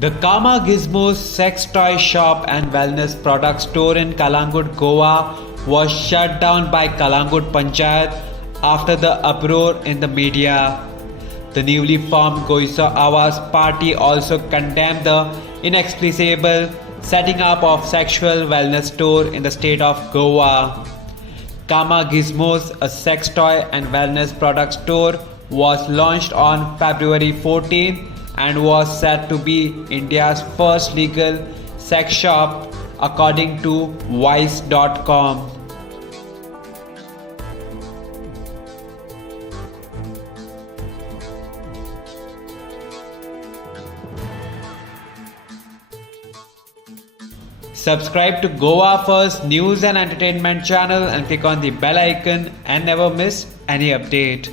The GIZMOS sex toy shop and wellness product store in Calangute, Goa was shut down by Calangute Panchayat after the uproar in the media. The newly formed GOA party also condemned the inexplicable setting up of sexual wellness store in the state of Goa. GIZMOS, a sex toy and wellness product store, was launched on February 14 and was said to be India's first legal sex shop according to Vice.com. Subscribe to Goa First News and Entertainment channel and click on the bell icon and never miss any update.